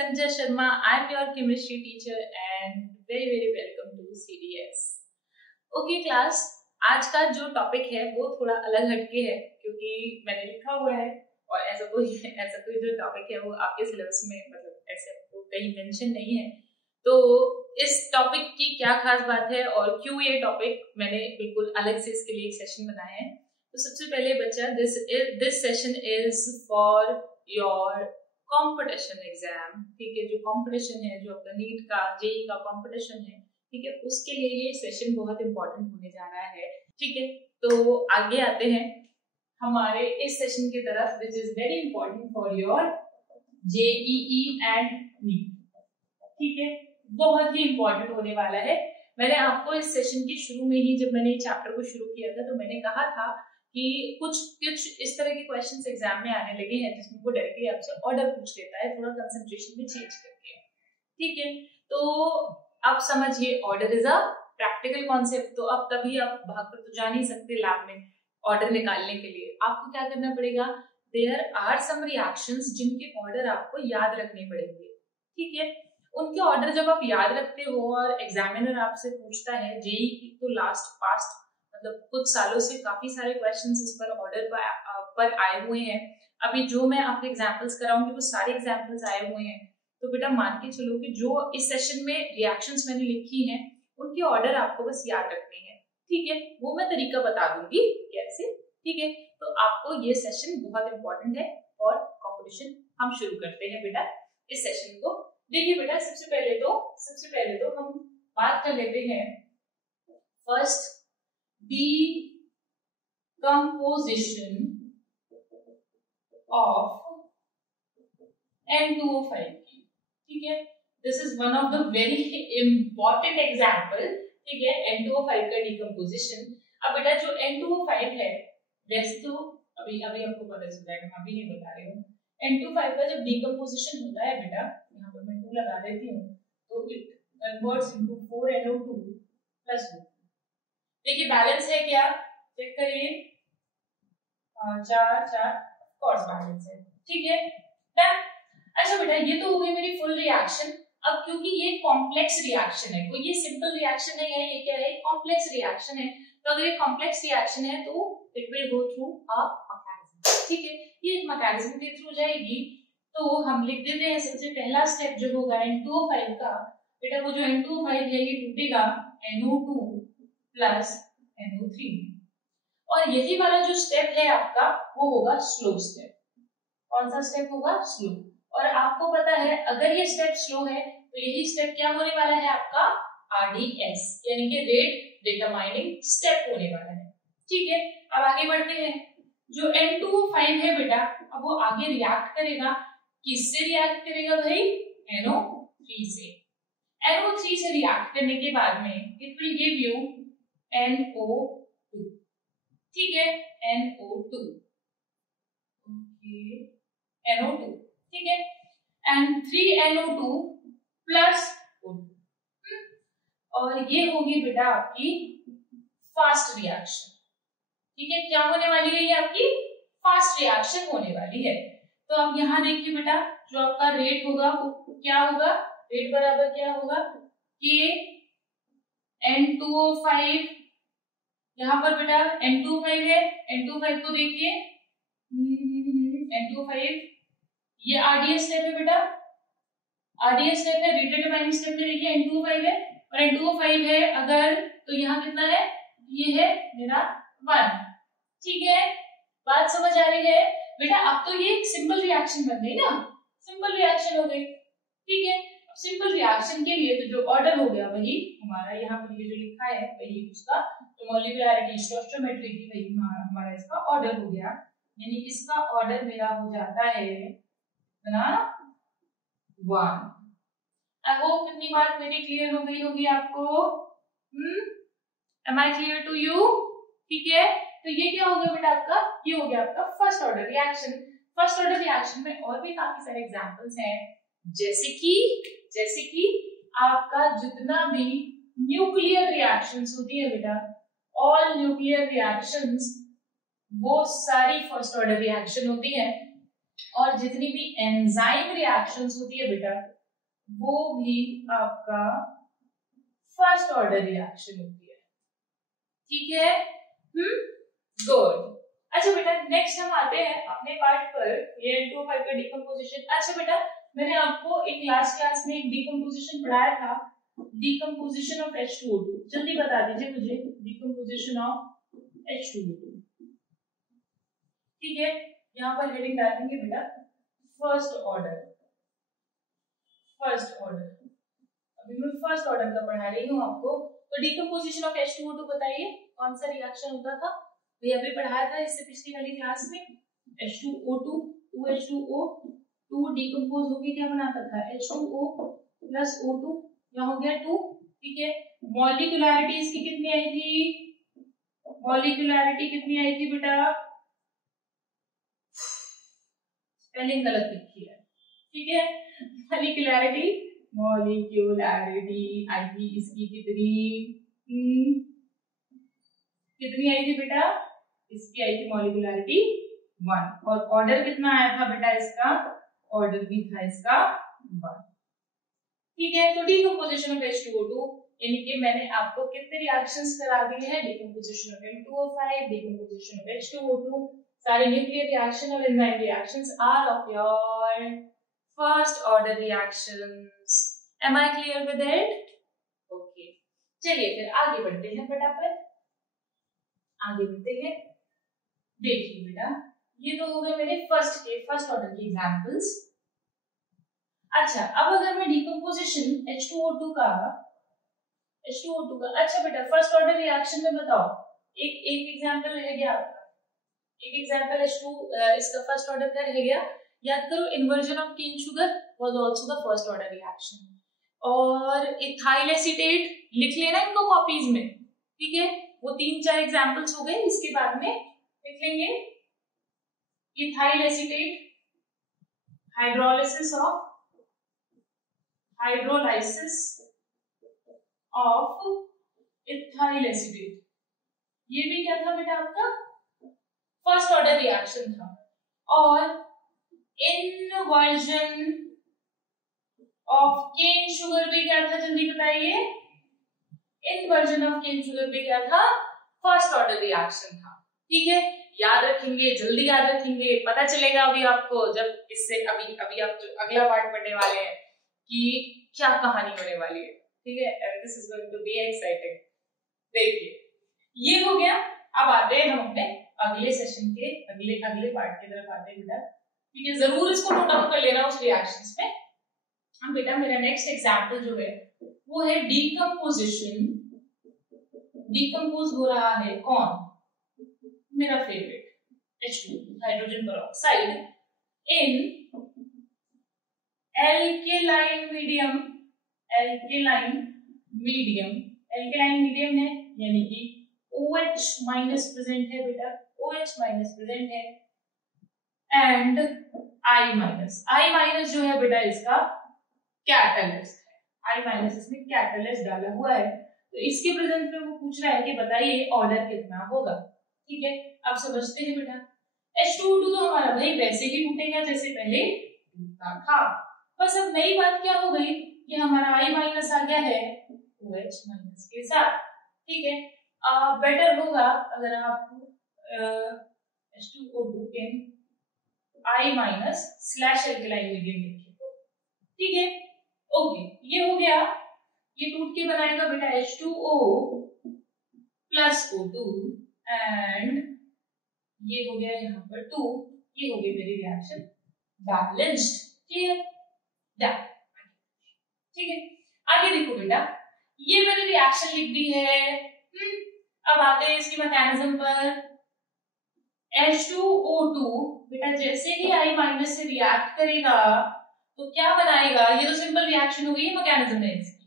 Sanjay Sharma. I'm your chemistry teacher and very welcome to CDS. Okay class, आज का जो topic है वो थोड़ा अलग हटके है क्योंकि मैंने लिखा हुआ है और ऐसा कोई जो टॉपिक है वो आपके सिलेबस में मतलब ऐसे वो कहीं मेंशन नहीं है। तो इस टॉपिक की क्या खास बात है और क्यों ये टॉपिक मैंने बिल्कुल अलग से इसके लिए एक सेशन बनाया है। तो सबसे पहले बच्चा this session is for your competition exam, ठीक है। जो कंपटीशन है, जो आपका नीट का जेई का कंपटीशन है, ठीक है, उसके लिए ये सेशन बहुत इंपॉर्टेंट होने जा रहा है, ठीक है। तो आगे आते हैं हमारे इस सेशन की तरफ, which is very important for your JEE and NEET, ठीक है। बहुत ही इंपॉर्टेंट होने वाला है। मैंने आपको इस सेशन के शुरू में ही जब मैंने चैप्टर को शुरू किया था तो मैंने कहा था कि कुछ इस तरह के क्वेश्चंस एग्जाम में आने लगे हैं जिसमें वो डायरेक्टली आपसे ऑर्डर पूछ लेता है, थोड़ा कंसंट्रेशन में चेंज करके, ठीक है। तो अब समझिए, order is a practical concept. तो अब कभी आप भाग कर तो जा नहीं सकते लैब में ऑर्डर निकालने के लिए। आपको क्या करना पड़ेगा, देयर आर सम रिएक्शंस जिनके ऑर्डर आपको याद रखने पड़ेंगे, ठीक है। उनके ऑर्डर जब आप याद रखते हो और एग्जामिनर आपसे पूछता है, जेई की तो लास्ट पास्ट मतलब कुछ सालों से काफी सारे क्वेश्चंस इस पर ऑर्डर पर आए हुए हैं। अभी जो मैं आपको एग्जांपल्स कराऊंगी वो सारे एग्जांपल्स आए हुए हैं। तो बेटा मान के चलो कि जो इस सेशन में रिएक्शंस मैंने लिखी हैं उनके ऑर्डर आपको बस याद रखने हैं, ठीक है। वो मैं तरीका बता दूंगी कैसे, ठीक है। तो आपको ये सेशन बहुत इंपॉर्टेंट है और कॉम्पिटिशन हम शुरू करते हैं बेटा इस सेशन को। देखिए बेटा, सबसे पहले तो हम बात कर लेते हैं फर्स्ट decomposition of N2O5 की, ठीक है। This is one of the very important example, ठीक है, N2O5 का डिकम्पोजिशन। अब बेटा जो N2O5 है, वैसे तो अभी आपको पता चल जाएगा, मैं अभी नहीं बता रही हूँ। N2O5 का जब डिकम्पोजिशन होता है बेटा, यहाँ पर मैं 2 लगा देती हूँ, तो it converts into 4NO2 plus 2। देखिए बैलेंस है क्या, चेक करिए, 4 कोर्स बैलेंस है, ठीक है। डन। अच्छा बेटा, ये तो हो गई मेरी फुल रिएक्शन। अब क्योंकि ये कॉम्प्लेक्स रिएक्शन है, तो ये सिंपल रिएक्शन नहीं है, ये क्या है, कॉम्प्लेक्स रिएक्शन है। तो अगर ये कॉम्प्लेक्स रिएक्शन है तो it will go through a mechanism, ठीक है। ये एक मैकेनिज्म के थ्रू जाएगी। तो हम लिख देते हैं सबसे पहला स्टेप जो होगा N2O5 का, बेटा वो जो N2O5 है ये टूटेगा NO2 प्लस NO3, और यही वाला जो स्टेप है आपका वो होगा स्लो स्टेप। कौन सा स्टेप होगा, स्लो। और आपको पता है अगर ये स्टेप स्लो है तो यही स्टेप क्या होने वाला है आपका, RDS यानी कि रेट डिटरमाइनिंग स्टेप होने वाला है, ठीक है। अब आगे बढ़ते हैं। जो N2O5 है बेटा, अब वो आगे रिएक्ट करेगा, किससे रिएक्ट करेगा भाई, NO3 से। NO3 से रिएक्ट करने के बाद में it will give you NO2, ठीक है, NO2, ओके, NO2, ठीक है, एंड 3NO2 प्लस O2, और ये होगी बेटा आपकी फास्ट रिएक्शन, ठीक है। क्या होने वाली है, ये आपकी फास्ट रिएक्शन होने वाली है। तो अब यहाँ देखिए बेटा, जो आपका रेट होगा वो क्या होगा, रेट बराबर क्या होगा, कि N2O5, यहाँ पर बेटा N2O5 है, N2O5 को देखिए, N2O5 ये RDS स्टेप है बेटा, RDS स्टेप है, रेट डिटरमाइनिंग स्टेप में देखिए N2O5 है, और N2O5 है अगर, तो यहाँ कितना है, ये है मेरा 1, ठीक है। बात समझ आ रही है बेटा। अब तो ये एक सिंपल रिएक्शन बन गई ना, सिंपल रिएक्शन हो गई, ठीक है। अब सिंपल रिएक्शन के लिए तो जो ऑर्डर हो गया वही हमारा यहाँ पर ये जो लिखा है वही उसका जो मॉलिक्यूलरिटी स्टोइकियोमेट्री की वही हमारा इसका ऑर्डर हो गया, यानी इसका ऑर्डर मेरा हो जाता है ना 1। आई होप इतनी बात मेरी क्लियर हो गई होगी आपको। Am I clear to you, ठीक है। तो ये क्या हो गया बेटा आपका, ये हो गया आपका first order reaction. First order reaction में और भी काफी सारे एग्जांपल्स हैं, जैसे कि आपका जितना भी न्यूक्लियर रिएक्शंस होती है बेटा, ऑल न्यूक्लियर रिएक्शंस वो सारी फर्स्ट ऑर्डर रिएक्शन होती है, और जितनी भी एंजाइम रिएक्शंस होती है बेटा वो भी आपका फर्स्ट ऑर्डर रिएक्शन होती है, ठीक है। गुड। अच्छा बेटा नेक्स्ट हम आते हैं अपने पार्ट पर, ये N2O5 का डिकम्पोजिशन। अच्छा बेटा मैंने आपको एक क्लास में एक डिकम्पोजिशन पढ़ाया था, डिकम्पोजिशन ऑफ H2O2। जल्दी बता दीजिए मुझे डिकम्पोजिशन ऑफ H2O2, ठीक है। यहाँ पर हेडिंग डालेंगे बेटा फर्स्ट ऑर्डर। फर्स्ट ऑर्डर अभी मैं फर्स्ट ऑर्डर का पढ़ा रही हूँ आपको। तो डिकम्पोजिशन ऑफ H2O2 बताइए कौन सा रिएक्शन होता था, ये अभी पढ़ाया था इससे पिछली वाली क्लास में। H2O2 2H2O 2 डिकम्पोज होके क्या बनाता था H2O प्लस O2, यहाँ हो गया 2, ठीक है। मॉलिक्यूलैरिटी इसकी कितनी आई थी, मॉलिक्यूलैरिटी कितनी आई थी बेटा, स्पेलिंग गलत लिखी है, ठीक है। मॉलिक्यूलैरिटी आई थी इसकी कितनी, कितनी आई थी बेटा, इसकी आई थी मॉलिक्यूलैरिटी 1, और ऑर्डर कितना आया था बेटा इसका, ऑर्डर भी था इसका 1, ठीक है। तो डिकम्पोजिशन ऑफ H2O2 यानी कि मैंने आपको कितने रिएक्शंस करा दिए हैं, decomposition of N2O5, decomposition of H2O2, सारे न्यूक्लियर रिएक्शन और enzyme reactions are of your first order reactions. Am I clear with it? Okay चलिए फिर आगे बढ़ते हैं, फटाफट आगे बढ़ते हैं। देखिए बेटा ये तो हो गए मेरे फर्स्ट ऑर्डर के एग्जांपल्स। अच्छा अब अगर मैं डिकम्पोजिशन H2O2 का अच्छा बेटा फर्स्ट ऑर्डर रिएक्शन में बताओ, एक एग्जांपल रह गया आपका, एक एग्जांपल H2 इसका फर्स्ट ऑर्डर का रह गया। याद करो inversion of cane sugar was also the first order reaction, और इथाइल एसीटेट लिख लेना इनको कॉपीज में, ठीक है। वो 3-4 एग्जांपल्स हो गए, इसके बाद में लिख लेंगे ethyl acetate, hydrolysis of ethyl acetate, ये भी क्या था बेटा आपका फर्स्ट ऑर्डर रिएक्शन था। और इन्वर्जन ऑफ केन शुगर भी क्या था, जल्दी बताइए, इन्वर्जन ऑफ केन शुगर भी क्या था, फर्स्ट ऑर्डर रिएक्शन था, ठीक है। याद रखेंगे, जल्दी याद रखेंगे, पता चलेगा अभी आपको जब इससे अभी आप जो अगला पार्ट पढ़ने वाले हैं कि क्या कहानी होने वाली है, ठीक है। And this is going to be exciting. देखिए ये हो गया, अब आते हैं हम अपने अगले सेशन के अगले पार्ट की तरफ आते हैं बेटा, ठीक है। जरूर इसको नोट डाउन कर लेना उस रिएक्शंस में। हम बेटा मेरा नेक्स्ट एग्जांपल जो है वो है डिकम्पोजिशन, डिकम्पोज हो रहा है कौन, मेरा फेवरेट H2 हाइड्रोजन पेरोक्साइड इन एल्केलाइन मीडियम है, यानी कि OH माइनस प्रेजेंट है बेटा, OH माइनस प्रेजेंट है, एंड I माइनस जो है बेटा इसका कैटलिस्ट है, I माइनस इसमें कैटलिस्ट डाला हुआ है। तो इसके प्रेजेंस में वो पूछ रहा है कि बताइए ऑर्डर कितना होगा, ठीक है। अब समझते हैं बेटा H2O2 तो हमारा भाई वैसे ही टूटेगा जैसे पहले टूटा था, बस अब नई बात क्या हो गई कि हमारा I माइनस आ गया है OH माइनस के साथ, ठीक है। बेटर होगा अगर आप H2O2 in I minus slash alkaline medium लिखें, ठीक है। ओके ये हो गया, ये टूट के बनाएगा बेटा H2O प्लस O2 एंड ये हो गया यहाँ पर 2, ये हो गई मेरी रिएक्शन बैलेंस्ड, क्लियर, ठीक है। आगे देखो बेटा ये मैंने रिएक्शन लिख दी है। अब आते हैं इसकी मैकेनिज्म पर। H2O2 बेटा जैसे ही I माइनस से रिएक्ट करेगा तो क्या बनाएगा, ये तो सिंपल रिएक्शन हो गई, मैकेनिज्म है इसकी,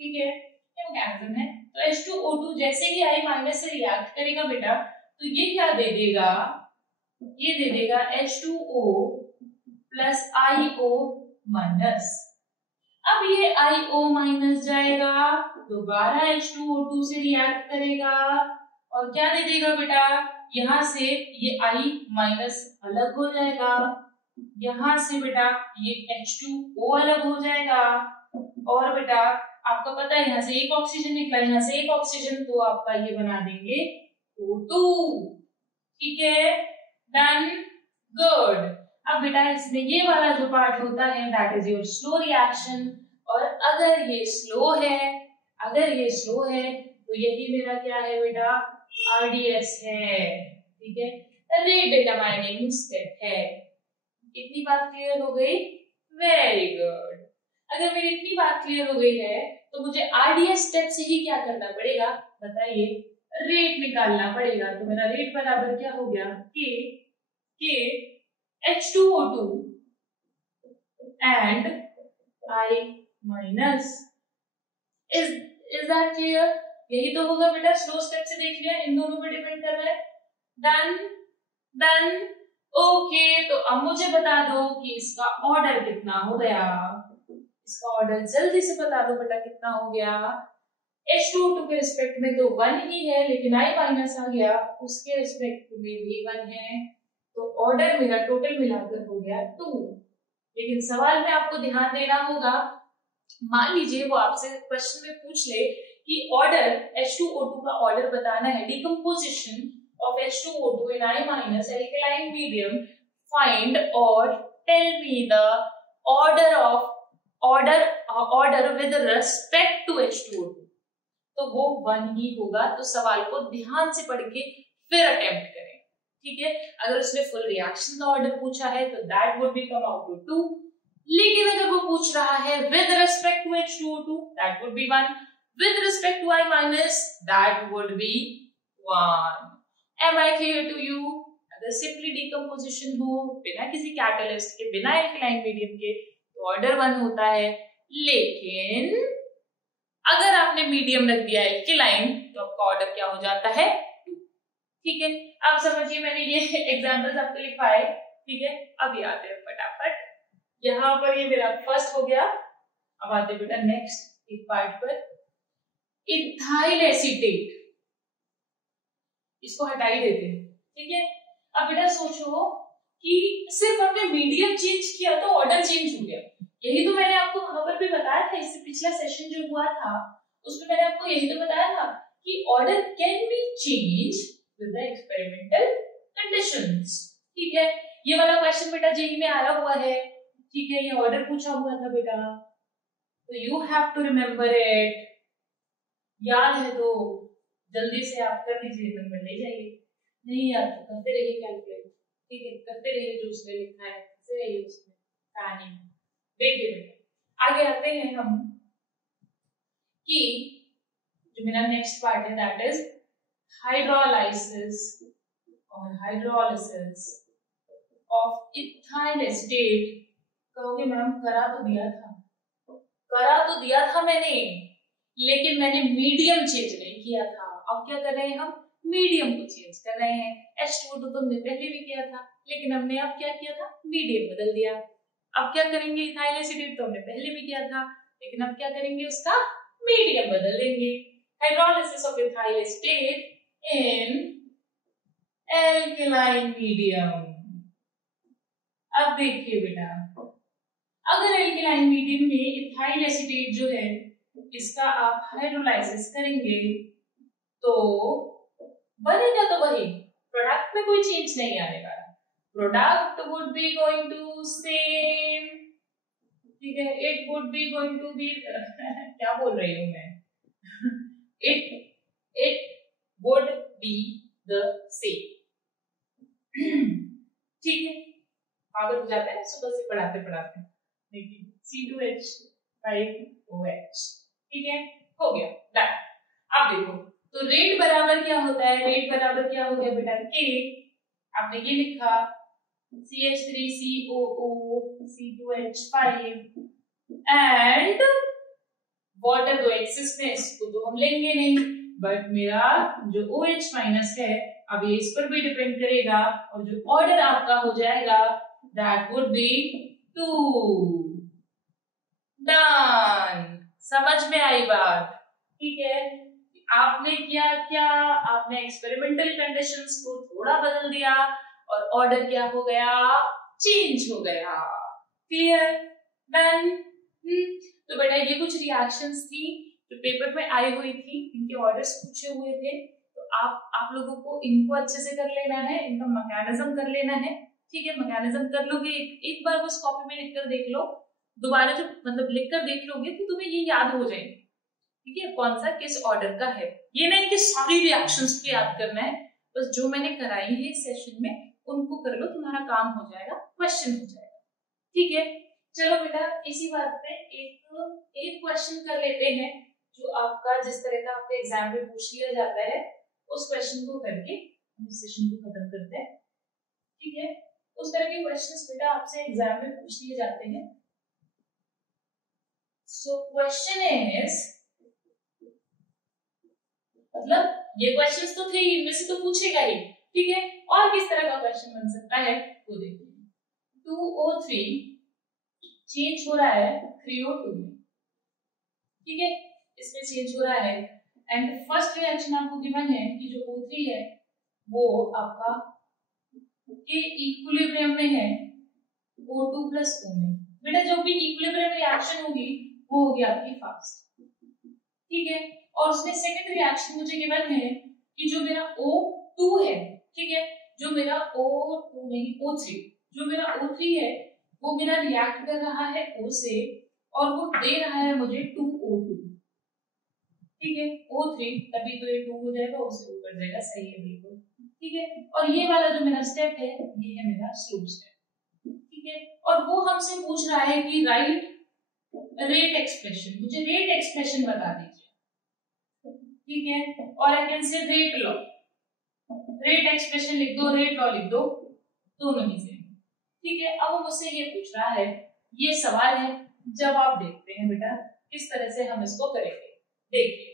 ठीक है, ये मैकेनिज्म है। तो H2O2 जैसे ही I माइनस से रिएक्ट करेगा बेटा तो ये क्या दे देगा, ये दे देगा H2O प्लस IO माइनस। अब ये IO माइनस जाएगा, दोबारा H2O2 से रिएक्ट करेगा और क्या दे देगा बेटा, यहां से ये I माइनस अलग हो जाएगा यहाँ से बेटा ये H2O अलग हो जाएगा, और बेटा आपको पता है यहाँ से एक ऑक्सीजन निकला, यहाँ से एक ऑक्सीजन, तो आपका ये बना देंगे O2। ठीक है, डन, गुड। अब बेटा इसमें ये वाला जो पार्ट होता है that is your slow reaction, और अगर ये स्लो है, अगर ये स्लो है तो यही मेरा क्या है बेटा, RDS है। ठीक है, रेट डिटरमाइनिंग स्टेप है। इतनी बात क्लियर हो गई? Very good. अगर मेरी इतनी बात क्लियर हो गई है तो मुझे RDS स्टेप से ही क्या करना पड़ेगा बताइए, रेट निकालना पड़ेगा। तो मेरा रेट बराबर क्या हो गया, K H2O2 and I minus। Is that clear? यही तो होगा बेटा, स्लो स्टेप से देख लिया, इन दोनों पे डिपेंड कर रहा है। Done done, okay. तो अब मुझे बता दो कि इसका ऑर्डर कितना हो गया, इसका ऑर्डर जल्दी से बता दो बेटा कितना हो गया। H2O2 के रिस्पेक्ट में तो 1 ही है, लेकिन I माइनस आ गया, उसके रिस्पेक्ट में भी 1 है, तो ऑर्डर मेरा टोटल मिलाकर हो गया 2। लेकिन सवाल में आपको ध्यान देना होगा, मान लीजिए वो आपसे क्वेश्चन में पूछ ले कि ऑर्डर H2O2 का ऑर्डर बताना है, decomposition of H2O2 in I minus alkaline medium, find or tell me the order with respect to H2O2, तो वो 1 ही होगा। तो सवाल को ध्यान से पढ़ के फिर अटेम्प्ट करें। ठीक है, अगर उसने फुल रिएक्शन का ऑर्डर पूछा है तो that would be come out to 2, लेकिन अगर वो पूछ रहा है with respect to H2O2 that would be 1, with respect to I minus that would be 1। Am I clear to you? अगर सिंपली डिकम्पोजिशन हो बिना किसी कैटलिस्ट के, बिना एल्कलाइन मीडियम के, तो ऑर्डर 1 होता है, लेकिन अगर आपने मीडियम रख दिया एल्कलाइन तो आपका ऑर्डर क्या हो जाता है, 2। ठीक है, अब समझिए मैंने ये एग्जांपल्स आपको लिखवाए। ठीक है, अब ये आते हैं फटाफट। यहाँ पर ये मेरा फर्स्ट हो गया, अब आते बेटा नेक्स्ट एक पार्ट पर, इथाइल एसीटेट, इसको हटा ही देते हैं। ठीक है, अब बेटा सोचो कि सिर्फ हमने मीडियम चेंज किया तो ऑर्डर चेंज हो गया। यही तो मैंने आपको वहां पर भी बताया था, इससे पिछला सेशन जो हुआ था उसमें मैंने आपको यही तो बताया था कि order can be change with the experimental conditions. ठीक है, ये वाला क्वेश्चन बेटा जेईई में आया हुआ है। ठीक है, ये ऑर्डर पूछा हुआ था बेटा, तो you have to remember it. याद है तो जल्दी से आप कर दीजिए, नंबर ले जाइए, नहीं याद तो करते रहिए कैलकुलेट। ठीक है, करते रहिए जो उसने लिखा है, करते रहिए उसमें कहानी। देखिए बेटा आगे आते हैं हम कि जो मेरा नेक्स्ट पार्ट है दैट इज हाइड्रोलाइसिस और हाइड्रोलिसिस ऑफ इथाइल एसीटेट। कहोगे मैम करा तो दिया था मैंने, लेकिन मैंने मीडियम चेंज नहीं किया था। अब क्या कर रहे हैं हम, मीडियम को चेंज कर रहे हैं। H2O2 तो हमने पहले भी किया था, लेकिन हमने अब क्या किया था, मीडियम बदल दिया। अब क्या करेंगे, इथाइल एसीटेट तो हमने पहले भी किया था, लेकिन अब क्या करेंगे, उसका मीडियम बदल देंगे। Hydrolysis of ethyl acetate in alkaline medium. अब देखिए बेटा, अगर एल्कलाइन मीडियम में इथाइल एसीटेट जो है इसका आप हाइड्रोलाइसिस करेंगे तो बनेगा तो वही, प्रोडक्ट में कोई चेंज नहीं आएगा, product would be going to same. ठीक है, it would be going to be क्या बोल रही हूं मैं it would be the same. ठीक है, पागल हो जाता है सुबह से पढ़ाते पढ़ाते। देखिए C2H5OH, ठीक है, हो गया डन। अब देखो तो रेट बराबर क्या होता है, रेट बराबर क्या हो गया बेटा, K आपने ये लिखा CH3COO C2H5 एंड वाटर तो एक्सिस में, इसको तो हम लेंगे नहीं, बट मेरा जो OH माइनस है अब ये इस पर भी डिपेंड करेगा, और जो ऑर्डर आपका हो जाएगा दैट वुड बी 2। डन, समझ में आई बात? ठीक है, आपने क्या आपने एक्सपेरिमेंटल कंडीशंस को थोड़ा बदल दिया और ऑर्डर क्या हो गया, चेंज हो गया। क्लियर? डन? तो बेटा ये कुछ रिएक्शंस थी जो पेपर में आई हुई थी, इनके ऑर्डर्स पूछे हुए थे, तो आप लोगों को इनको अच्छे से कर लेना है, इनका मैकेनिज्म कर लेना है। ठीक है, मैकेनिज्म कर लोगे, एक बार बस कॉपी में लिखकर देख लो, दोबारा जब मतलब लिखकर देख लोगे तो तुम्हें ये याद हो जाएंगे। ठीक है, कौन सा किस ऑर्डर का है। ये नहीं कि सारी रिएक्शंस को याद करना है, बस जो मैंने कराई है इस सेशन में उनको कर लो, तुम्हारा काम हो जाएगा, क्वेश्चन हो जाएगा। ठीक है, चलो बेटा इसी बात पे एक क्वेश्चन कर लेते हैं जो आपका जिस तरह का आपके एग्जाम में पूछ लिया जाता है, उस क्वेश्चन को करके हम इस सेशन को खत्म करते हैं। ठीक है, उस तरह के क्वेश्चंस बेटा आपसे एग्जाम में पूछ लिए जाते हैं। सो क्वेश्चन इज, मतलब ये क्वेश्चंस तो थे, इनमें से तो पूछेगा ही। ठीक है, और किस तरह का क्वेश्चन बन सकता है वो देखिए। 2O3 चेंज हो रहा है 3O2 में। ठीक है, इसमें चेंज हो रहा है एंड फर्स्ट रिएक्शन आपको गिवन है कि जो O3 है वो आपका के इक्विलिब्रियम में है O2 प्लस O में। बेटा जो भी इक्विलिब्रियम रिएक्शन होगी वो होगी आपकी फास्ट। ठीक है, और उसमें सेकंड रिएक्शन मुझे गिवन है कि जो मेरा O2 है, ठीक है, जो मेरा O2 नहीं O3, जो मेरा O3 है वो मेरा रिएक्ट कर रहा है O से और वो दे रहा है मुझे 2O2। ठीक है, O3 तभी तो ये 2 हो जाएगा, O से ऊपर जाएगा, सही है बिल्कुल। ठीक है, और ये वाला जो मेरा स्टेप है ये है मेरा स्लोप स्टेप। ठीक है, और वो हमसे पूछ रहा है कि राइट रेट एक्सप्रेशन, मुझे रेट एक्सप्रेशन बता दीजिए। ठीक है, और I can say rate law, rate expression लिख दो, रेट लॉ लिख दो, दोनों ही सेम। ठीक है, अब वो मुझसे ये पूछ रहा है, ये सवाल है, जवाब देखते हैं बेटा किस तरह से हम इसको करेंगे। देखिए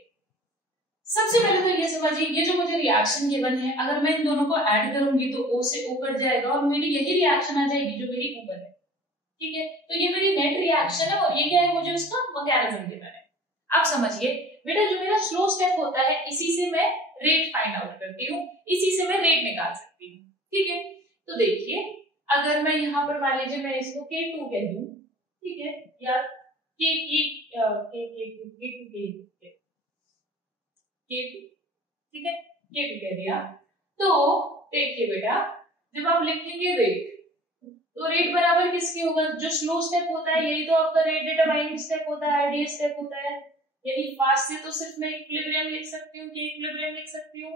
सबसे पहले तो ये समझिए, ये जो मुझे रिएक्शन गिवन है अगर मैं इन दोनों को ऐड करूंगी तो O से O कट जाएगा और मेरी यही रिएक्शन आ जाएगी जो मेरी ऊपर है। ठीक है, तो ये मेरी नेट रिएक्शन है और ये क्या है, मुझे उसका मैकेनिज्म गिवन है। अब समझिए बेटा जो मेरा स्लो स्टेप होता है इसी से मैं रेट फाइंड आउट करती हूँ, इसी से मैं रेट निकाल सकती हूँ। ठीक है, तो देखिए अगर मैं यहाँ पर मान लीजिए मैं इसको K2 कह दूं, ठीक है, या K2, ठीक है, K2 कह दिया, तो देखिए बेटा जब आप लिखेंगे रेट तो रेट बराबर किसके होगा, जो स्लो स्टेप होता है यही तो आपका रेट डिटरमाइनिंग स्टेप होता है, आइडियल स्टेप होता है। यानी फास्ट से तो सिर्फ मैं इक्विलिब्रियम लिख सकती हूँ, के इक्विलिब्रियम लिख सकती हूँ,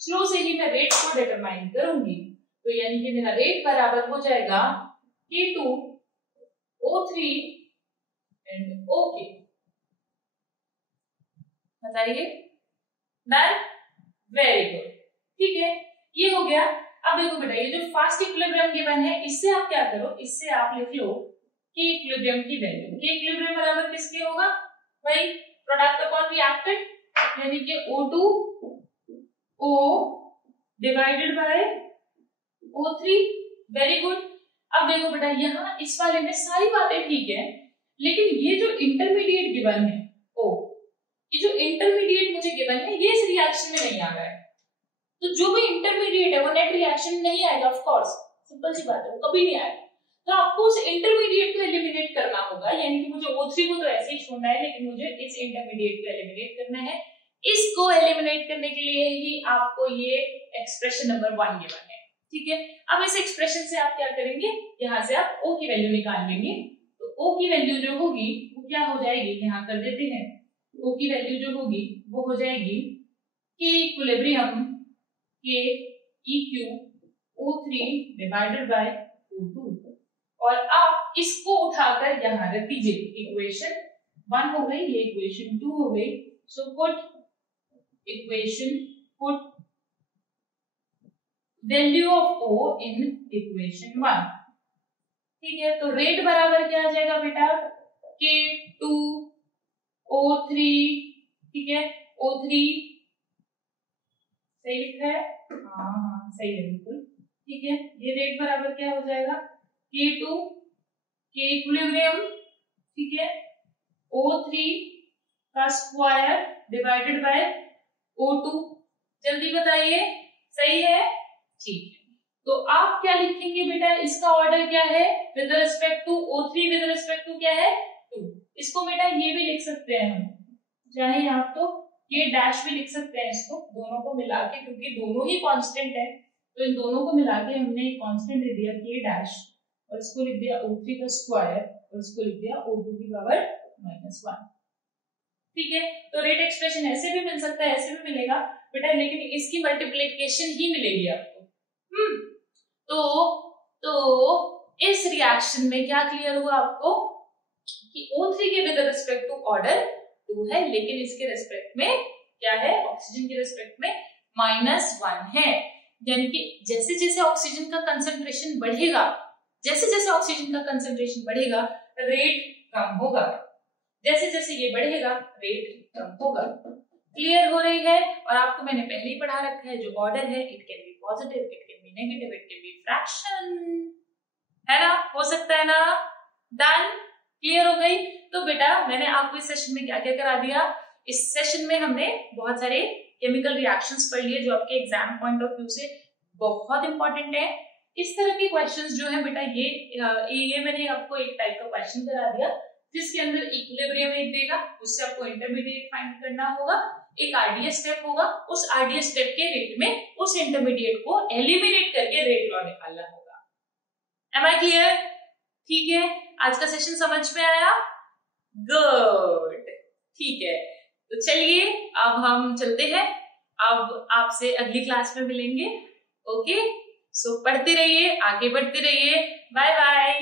स्लो से ही मैं रेट को डिटरमाइन करूंगी, तो यानी कि मेरा रेट बराबर हो जाएगा K2 O3 एंड OK। बताइए, डन, वेरी गुड। ठीक है, ये हो गया। अब देखो बेटा ये जो फास्ट इक्विलिब्रियम गिवन है इससे आप क्या करो, इससे आप लिख लो कि इक्विलिब्रियम की वैल्यू, कि इक्विलिब्रियम बराबर किसके होगा भाई, प्रोडक्ट अपॉन रिएक्टेंट, यानी कि O2O divided by O3। Very good. अब देखो बेटा यहाँ इस वाले में सारी बातें ठीक है, लेकिन ये जो इंटरमीडिएट गिवन है O, ये जो इंटरमीडिएट मुझे गिवन है ये इस रिएक्शन में नहीं आ रहा है, तो जो भी इंटरमीडिएट है वो नेट रिएक्शन नहीं आएगा, ऑफ कोर्स सिंपल सी बात है, वो कभी नहीं आएगा। तो आपको उस इंटरमीडिएट को एलिमिनेट करना होगा, यानी कि मुझे O3 को तो ऐसे ही छोड़ना है, लेकिन मुझे इस इंटरमीडिएट को एलिमिनेट करना है। इसको एलिमिनेट करने के लिए ही आपको ये एक्सप्रेशन नंबर 1 गिवन है। ठीक है, अब इस एक्सप्रेशन से आप क्या करेंगे, यहाँ से आप O की वैल्यू निकाल लेंगे, तो O की वैल्यू जो होगी वो क्या हो जाएगी, यहाँ कर देते हैं, O की वैल्यू जो होगी वो हो जाएगी K equilibrium K EQ O3 divided by O2, और आप इसको उठाकर यहाँ रख दीजिए, इक्वेशन 1 हो गई, ये इक्वेशन 2 हो गई। So put value of O in equation 1। ठीक है, तो रेट बराबर क्या आ जाएगा बेटा, K2 O3, ठीक है, O3 सही लिखा है, हाँ सही है बिल्कुल। ठीक है, ये रेट बराबर क्या हो जाएगा, K2 K इक्विलिब्रियम, ठीक है, O3 का स्क्वायर डिवाइडेड बाय O2। जल्दी बताइए, सही है, ठीक है। तो आप क्या लिखेंगे बेटा, इसका ऑर्डर क्या है with respect to O3 with respect to क्या है 2। इसको बेटा ये भी लिख सकते हैं हम, चाहे आप तो ये डैश भी लिख सकते हैं इसको, दोनों को मिला के, क्योंकि दोनों ही कांस्टेंट है तो इन दोनों को मिला के हमने एक कांस्टेंट दे दिया k डैश, और इसको लिख दिया O3 का स्क्वायर, और इसको लिख दिया O2 की पावर -1। ठीक है, तो रेट एक्सप्रेशन ऐसे भी मिल सकता है, ऐसे भी मिलेगा बेटा, लेकिन इसकी मल्टीप्लिकेशन ही मिलेगी आपको। तो इस रिएक्शन में क्या क्लियर हुआ आपको कि O3 के विद रिस्पेक्ट टू ऑर्डर 2 है, लेकिन इसके रिस्पेक्ट में क्या है, ऑक्सीजन के रिस्पेक्ट में -1 है। यानी कि जैसे जैसे ऑक्सीजन का कंसंट्रेशन बढ़ेगा, जैसे जैसे ऑक्सीजन का कंसंट्रेशन बढ़ेगा रेट कम होगा, जैसे जैसे ये बढ़ेगा रेट कम होगा। क्लियर हो रही है? और आपको मैंने पहले ही पढ़ा रखा है, जो ऑर्डर है it can be positive, it can be negative, it can be fraction, है ना, हो सकता है ना। डन, क्लियर हो गई। तो बेटा मैंने आपको इस सेशन में क्या क्या करा दिया, इस सेशन में हमने बहुत सारे केमिकल रिएक्शंस पढ़ लिए जो आपके एग्जाम पॉइंट ऑफ व्यू से बहुत इंपॉर्टेंट है। इस तरह के क्वेश्चंस जो है बेटा ये मैंने आपको एक टाइप का क्वेश्चन करा दिया जिसके अंदर इक्विलिब्रियम एक देगा, उससे आपको इंटरमीडिएट फाइंड करना होगा, एक आरडीएस स्टेप होगा, उस आरडीएस स्टेप के रेट में उस इंटरमीडिएट को एलिमिनेट करके रेट लॉ निकालना होगा। Am I clear? ठीक है, आज का सेशन समझ में आया? गुड, ठीक है, तो चलिए अब हम चलते हैं, अब आपसे अगली क्लास में मिलेंगे। ओके, सो पढ़ते रहिए, आगे बढ़ते रहिए, बाय बाय।